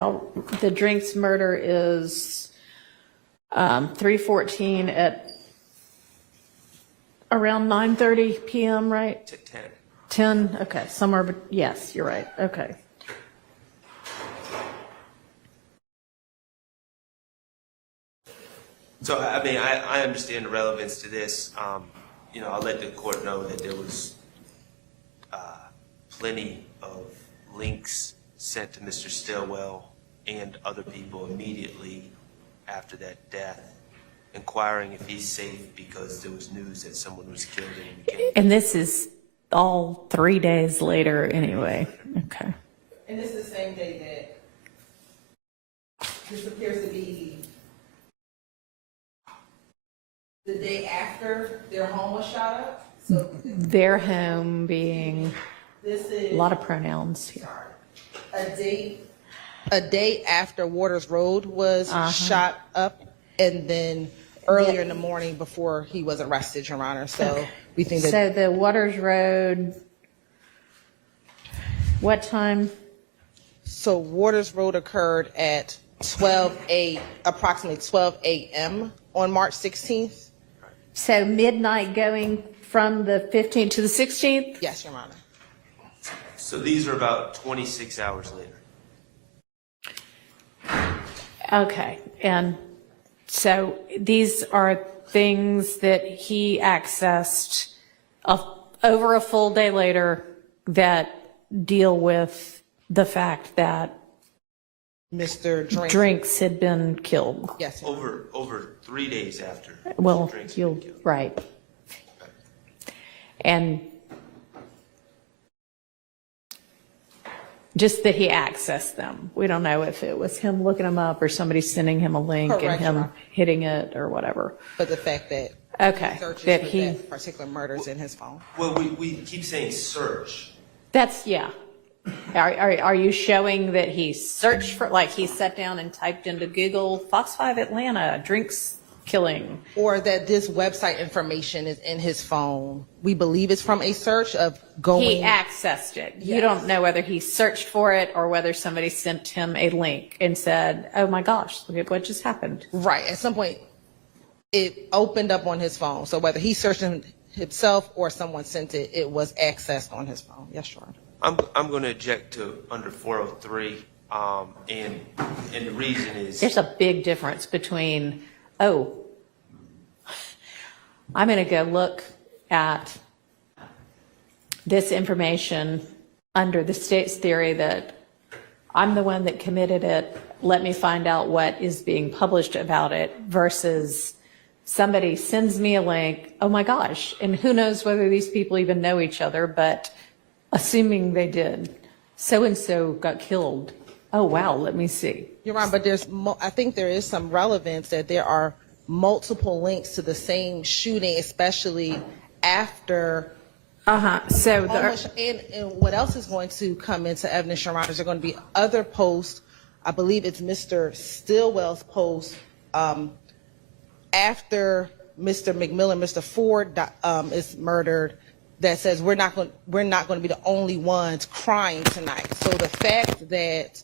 The Drinks murder is 3:14 at around 9:30 p.m., right? 10. 10, okay, somewhere, but yes, you're right, okay. So, I mean, I understand the relevance to this. You know, I'll let the court know that there was plenty of links sent to Mr. Stillwell and other people immediately after that death, inquiring if he's safe because there was news that someone was killed in the game. And this is all 3 days later anyway, okay. And this is the same day that this appears to be the day after their home was shot up. So Their home being this is a lot of pronouns here. a day after Waters Road was shot up, and then earlier in the morning before he was arrested, Your Honor. So we think that. So the Waters Road, what time? So Waters Road occurred at approximately 12 a.m. on March 16th. So midnight going from the 15th to the 16th? Yes, Your Honor. So these are about 26 hours later. Okay, and so these are things that he accessed over a full day later that deal with the fact that Mr. Drinks had been killed. Yes, Your Honor. Over 3 days after. Well, Mr. Drinks had been killed. right. And just that he accessed them. We don't know if it was him looking them up or somebody sending him a link and Correct, him Your Honor. hitting it or whatever. But the fact that Okay, searches that for he, that particular murders in his phone. Well, we keep saying search. that's, yeah. Are you showing that he searched for, like he sat down and typed into Google, Fox 5 Atlanta, Drinks killing? Or that this website information is in his phone. We believe it's from a search of going. He accessed it. You Yes. don't know whether he searched for it or whether somebody sent him a link and said, oh my gosh, look at what just happened. Right. At some point, it opened up on his phone. So whether he searched it himself or someone sent it, it was accessed on his phone. Yes, Your Honor. I'm going to object to under 403, and the reason is There's a big difference between, oh, I'm going to go look at this information under the state's theory that I'm the one that committed it. Let me find out what is being published about it versus somebody sends me a link. Oh my gosh. And who knows whether these people even know each other, but assuming they did, so-and-so got killed. Oh, wow, let me see. You're right, but I think there is some relevance that there are multiple links to the same shooting, especially after. So And what else is going to come into evidence, Your Honor, is there going to be other posts. I believe it's Mr. Stillwell's post after Mr. McMillan, Mr. Ford is murdered, that says we're not going to be the only ones crying tonight. So the fact that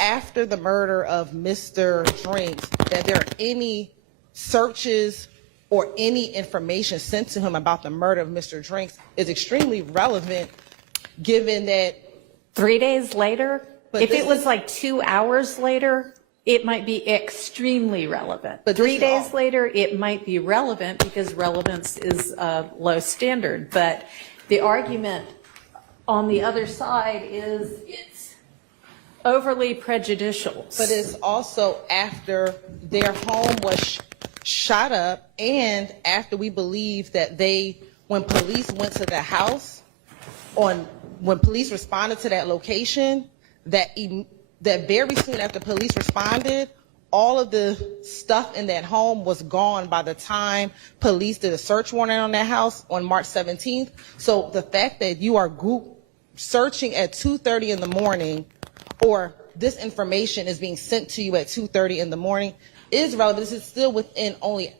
after the murder of Mr. Drinks, that there are any searches or any information sent to him about the murder of Mr. Drinks is extremely relevant, given that 3 days later, But if this it was is- like 2 hours later, it might be extremely relevant. But 3 this is days all- later, it might be relevant because relevance is a low standard. But the argument on the other side is it's overly prejudicial. but it's also after their home was shot up, and after we believe that when police went to the house, when police responded to that location, that very soon after police responded, all of the stuff in that home was gone by the time police did a search warrant on that house on March 17th. So the fact that you are searching at 2:30 in the morning, or this information is being sent to you at 2:30 in the morning, is relevant. This is still within only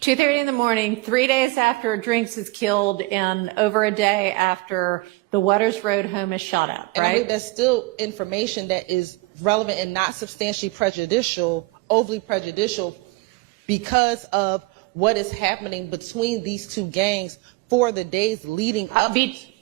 2:30 in the morning, 3 days after Drinks is killed, and over a day after the Waters Road home is shot up, and I right? believe that's still information that is relevant and not substantially prejudicial, overly prejudicial, because of what is happening between these two gangs for the days leading up.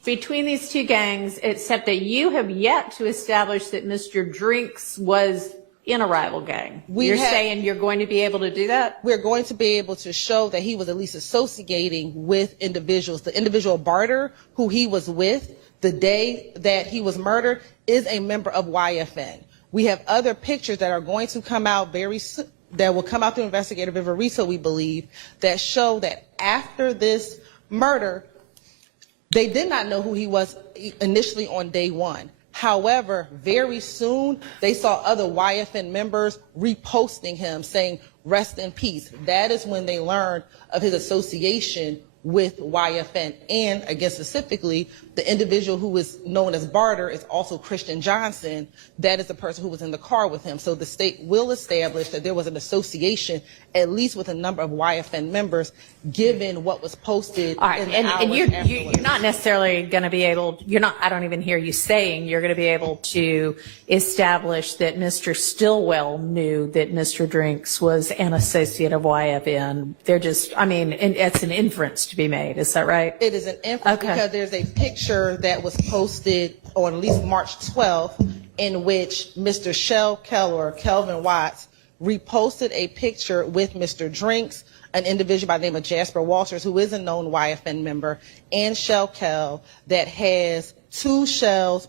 Between these two gangs, except that you have yet to establish that Mr. Drinks was in a rival gang. You're saying you're going to be able to do that? We're going to be able to show that he was at least associating with individuals. The individual Barter, who he was with the day that he was murdered, is a member of YFN. We have other pictures that are going to come out very soon, that will come out through investigative Vivarito, we believe, that show that after this murder, they did not know who he was initially on day one. However, very soon, they saw other YFN members reposting him, saying, "Rest in peace." That is when they learned of his association with YFN. And again, specifically, the individual who is known as Barter is also Christian Johnson. That is the person who was in the car with him. So the state will establish that there was an association, at least with a number of YFN members, given what was posted. All right, in the and hours you're afterwards. not necessarily going to be able, I don't even hear you saying you're going to be able to establish that Mr. Stillwell knew that Mr. Drinks was an associate of YFN. They're just, it's an inference to be made. Is that right? It is an inference because there's a picture that was posted on at least March 12th in which Mr. Shell Keller, Kelvin Watts, reposted a picture with Mr. Drinks, an individual by the name of Jasper Walters, who is a known YFN member, and Shell Kell, that has two shell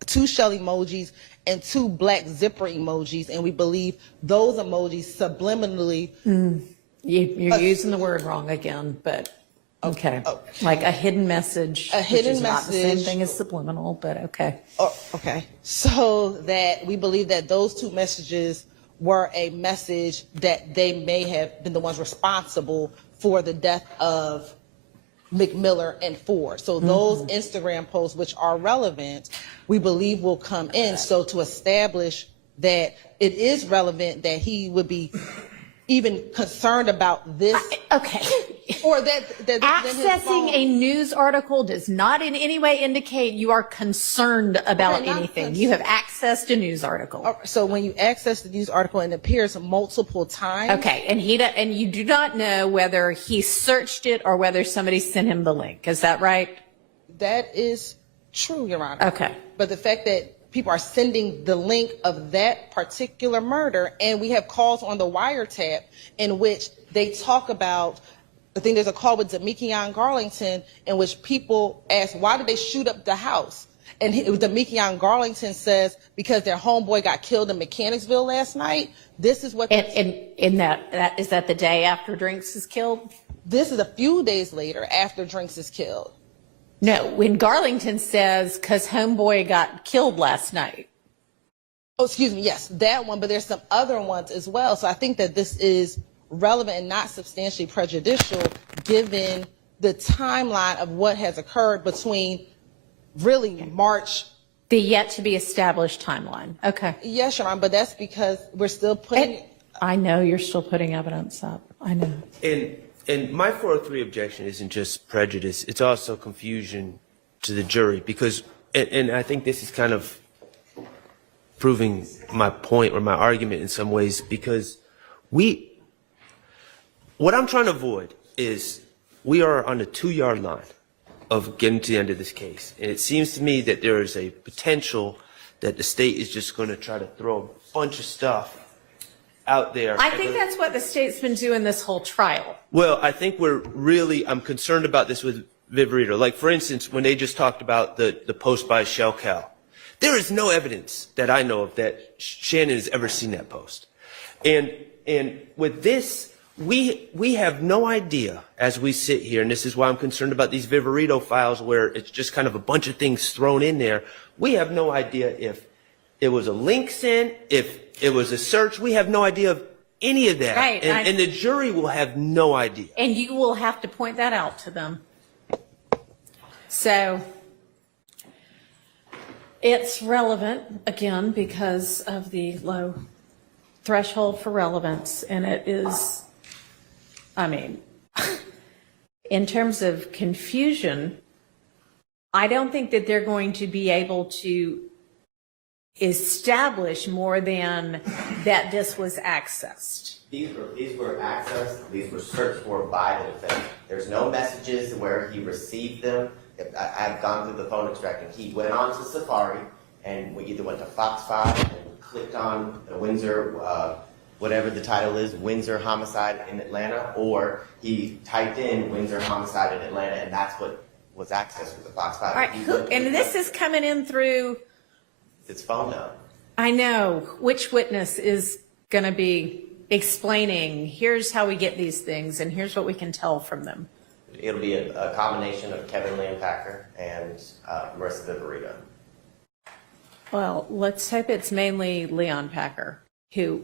emojis and two black zipper emojis, and we believe those emojis subliminally. You're using the word wrong again, but okay. Like a hidden message. A hidden which is not the same message. thing as subliminal, but okay. Okay. So that we believe that those two messages were a message that they may have been the ones responsible for the death of McMiller and Ford. So those Instagram posts, which are relevant, we believe will come in. So to establish that it is relevant that he would be even concerned about this. Okay. Or that Accessing a news article does not in any way indicate you are concerned about not anything. You have accessed a news article. So when you access the news article and it appears multiple times. Okay, and you do not know whether he searched it or whether somebody sent him the link. Is that right? That is true, Your Honor. Okay. But the fact that people are sending the link of that particular murder, and we have calls on the wiretap in which they talk about, I think there's a call with Demekion Garlington in which people ask, why did they shoot up the house? And Demekion Garlington says, because their homeboy got killed in Mechanicsville last night. This is what. And is that the day after Drinks is killed? This is a few days later after Drinks is killed. No, when Garlington says, because homeboy got killed last night. Oh, excuse me. Yes, that one. But there's some other ones as well. So I think that this is relevant and not substantially prejudicial given the timeline of what has occurred between really March. The yet to be established timeline. Okay. Yes, Your Honor, but that's because we're still putting. I know you're still putting evidence up. I know. And my 403 objection isn't just prejudice, it's also confusion to the jury because, and I think this is kind of proving my point or my argument in some ways because what I'm trying to avoid is we are on the 2-yard line of getting to the end of this case. And it seems to me that there is a potential that the state is just going to try to throw a bunch of stuff out there. I think that's what the state's been doing this whole trial. Well, I think I'm concerned about this with Vivarito. Like, for instance, when they just talked about the post by Shell Cal, there is no evidence that I know of that Shannon has ever seen that post. And with this, we have no idea as we sit here, and this is why I'm concerned about these Vivarito files where it's just kind of a bunch of things thrown in there. We have no idea if it was a link sent, if it was a search. We have no idea of any of that. Right. And the jury will have no idea. And you will have to point that out to them. So it's relevant, again, because of the low threshold for relevance. And it is, in terms of confusion, I don't think that they're going to be able to establish more than that this was accessed? These were accessed, these were searched for by the defendant. There's no messages where he received them. I've gone through the phone extracting. He went on to Safari and we either went to Fox 5 and clicked on the Windsor, whatever the title is, Windsor Homicide in Atlanta, or he typed in Windsor Homicide in Atlanta, and that's what was accessed with the Fox 5. All right, and this is coming in through... It's phone now. I know. Which witness is going to be explaining, here's how we get these things, and here's what we can tell from them? It'll be a combination of Kevin Landpacker and Marissa Viverito. Well, let's hope it's mainly Leon Packer, who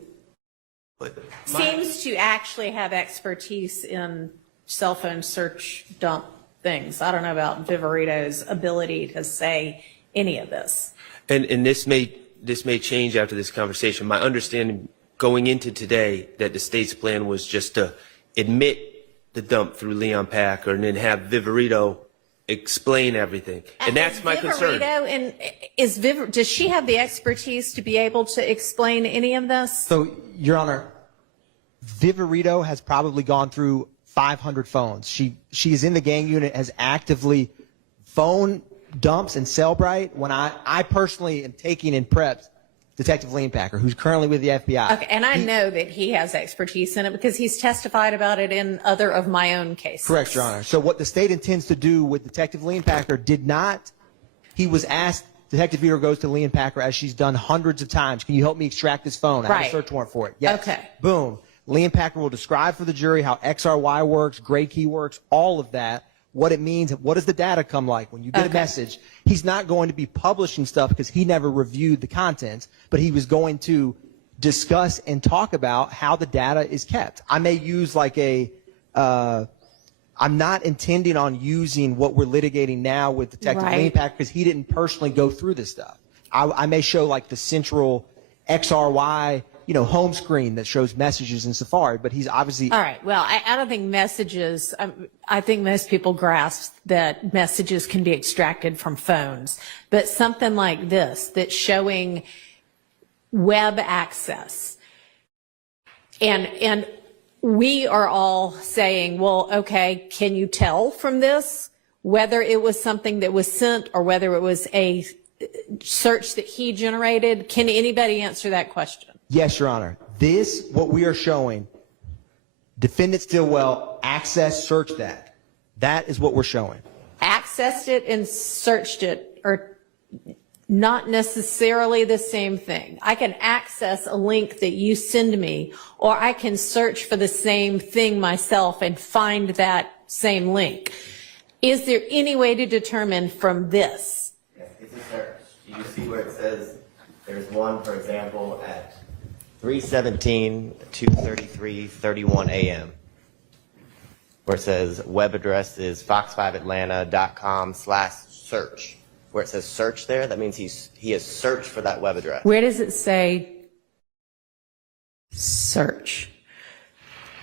seems to actually have expertise in cell phone search dump things. I don't know about Viverito's ability to say any of this. And this may change after this conversation. My understanding going into today that the state's plan was just to admit the dump through Leon Packer and then have Viverito explain everything. And that's my concern. And does she have the expertise to be able to explain any of this? So, Your Honor, Viverito has probably gone through 500 phones. She is in the gang unit, has actively phone dumps and Cellbrite. When I personally am taking in preps Detective Leon Packer, who's currently with the FBI. Okay, and I know that he has expertise in it because he's testified about it in other of my own cases. Correct, Your Honor. So what the state intends to do with Detective Leon Packer did not, he was asked, Detective Vito goes to Leon Packer as she's done hundreds of times, can you help me extract this phone? I have a search warrant for it. Yes. Okay. Boom. Leon Packer will describe for the jury how XRY works, gray key works, all of that, what it means, what does the data come like when you get a message. He's not going to be publishing stuff because he never reviewed the content, but he was going to discuss and talk about how the data is kept. I may use like I'm not intending on using what we're litigating now with Detective Leon Packer because he didn't personally go through this stuff. I may show like the central XRY home screen that shows messages in Safari, but he's obviously... All right. Well, I don't think messages, I think most people grasp that messages can be extracted from phones, but something like this, that's showing web access. And we are all saying, well, okay, can you tell from this whether it was something that was sent or whether it was a search that he generated? Can anybody answer that question? Yes, Your Honor. This, what we are showing, Defendant Stillwell accessed, searched that. That is what we're showing. Accessed it and searched it are not necessarily the same thing. I can access a link that you send me, or I can search for the same thing myself and find that same link. Is there any way to determine from this? Yes, it's a search. You see where it says, there's one, for example, at 3:17, 2:33, 31 a.m. where it says web address is fox5atlanta.com/search. Where it says search there, that means he has searched for that web address. Where does it say search?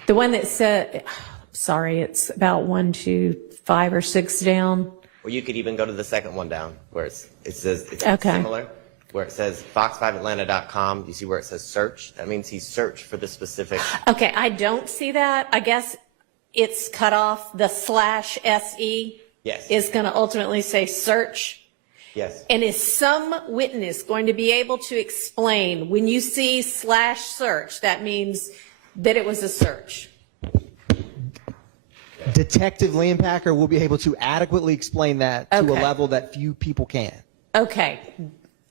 The one that said, sorry, it's about 1, 2, 5 or 6 down. Or you could even go to the second one down where it says it's similar. Where it says fox5atlanta.com, you see where it says search? That means he searched for the specific. Okay, I don't see that. I guess it's cut off. The /SE is going to ultimately say search. Yes. And is some witness going to be able to explain when you see /search, that means that it was a search? Detective Leon Packer will be able to adequately explain that to a level that few people can. Okay.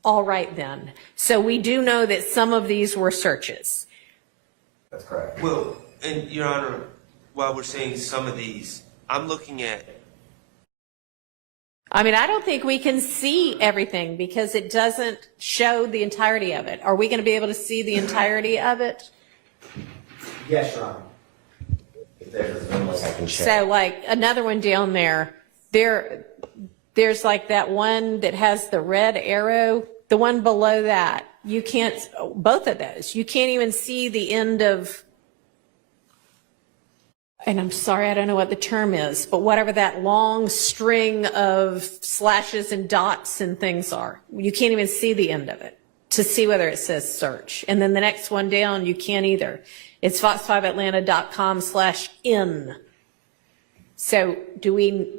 All right, then. So we do know that some of these were searches. That's correct. Well, and Your Honor, while we're saying some of these, I'm looking at... I mean, I don't think we can see everything because it doesn't show the entirety of it. Are we going to be able to see the entirety of it? Yes, Your Honor. If there's a Zoom link I can share. So, like, another one down there, there's like that one that has the red arrow, the one below that. You can't, both of those, you can't even see the end of, and I'm sorry, I don't know what the term is, but whatever that long string of slashes and dots and things are, you can't even see the end of it. to see whether it says search. And then the next one down, you can't either. It's fox5atlanta.com/in. So do we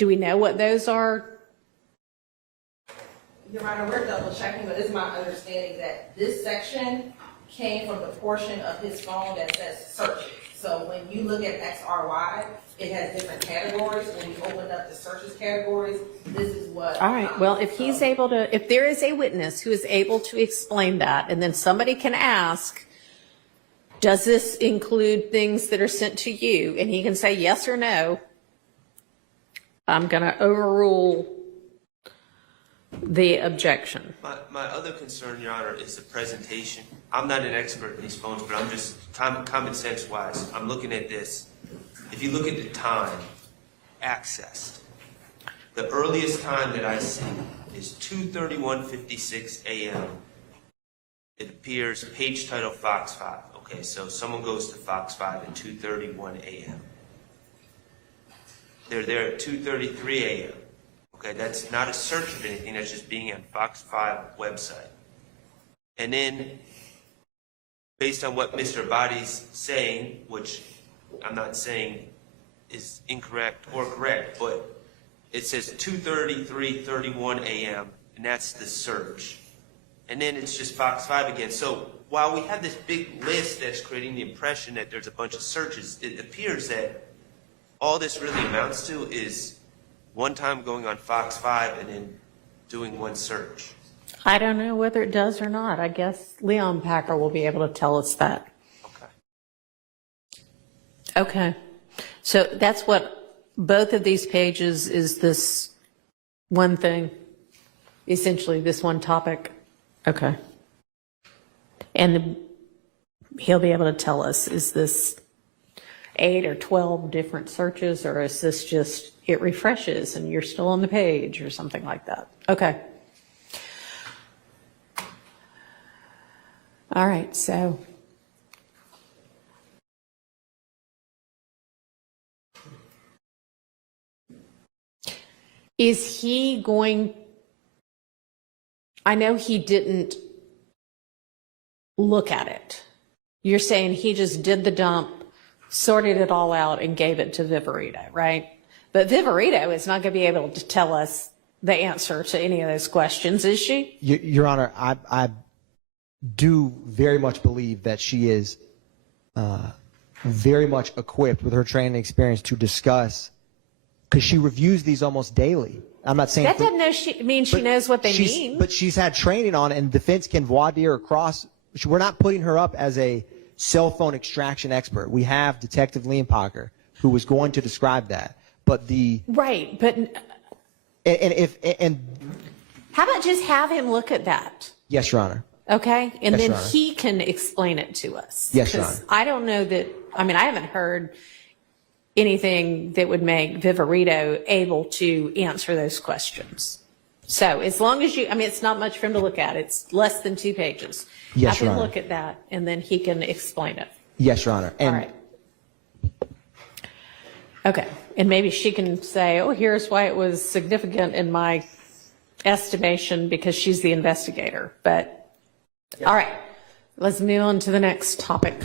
know what those are? Your Honor, we're double checking, but it's my understanding that this section came from the portion of his phone that says searches. So when you look at XRY, it has different categories. When we open up the searches categories, this is what. All right, well, if he's able to, if there is a witness who is able to explain that, and then somebody can ask, does this include things that are sent to you? And he can say yes or no. I'm going to overrule the objection. My other concern, Your Honor, is the presentation. I'm not an expert in these phones, but I'm just common sense wise. I'm looking at this. If you look at the time accessed, the earliest time that I see is 2:31:56 a.m. It appears page title Fox 5. Okay, so someone goes to Fox 5 at 2:31 a.m. They're there at 2:33 a.m. Okay, that's not a search of anything. That's just being on Fox 5 website. And then, based on what Mr. Abate's saying, which I'm not saying is incorrect or correct, but it says 2:33:31 a.m. and that's the search. And then it's just Fox 5 again. So while we have this big list that's creating the impression that there's a bunch of searches, it appears that all this really amounts to is one time going on Fox 5 and then doing one search. I don't know whether it does or not. I guess Leon Packer will be able to tell us that. Okay. So that's what both of these pages is, this one thing, essentially this one topic. Okay. And he'll be able to tell us, is this 8 or 12 different searches, or is this just, it refreshes and you're still on the page or something like that? Okay. All right, so. Is he going, I know he didn't look at it. You're saying he just did the dump, sorted it all out, and gave it to Viverito, right? But Viverito is not going to be able to tell us the answer to any of those questions, is she? Your Honor, I do very much believe that she is very much equipped with her training experience to discuss, because she reviews these almost daily. I'm not saying that doesn't mean she knows what they mean. But she's had training on it, and defense can voir dire across. We're not putting her up as a cell phone extraction expert. We have Detective Leon Packer, who was going to describe that. But the right, but and how about just have him look at that? Yes, Your Honor. Okay, and Yes, then Your Honor. he can explain it to us. Yes, Your Honor. I don't know that. I mean, I haven't heard anything that would make Viverito able to answer those questions. So as long as you, I mean, it's not much for him to look at. It's less than 2 pages. Yes, have Your him Honor. look at that, and then he can explain it. Yes, Your Honor. And all right. Okay, and maybe she can say, oh, here's why it was significant in my estimation, because she's the investigator. But all right, let's move on to the next topic.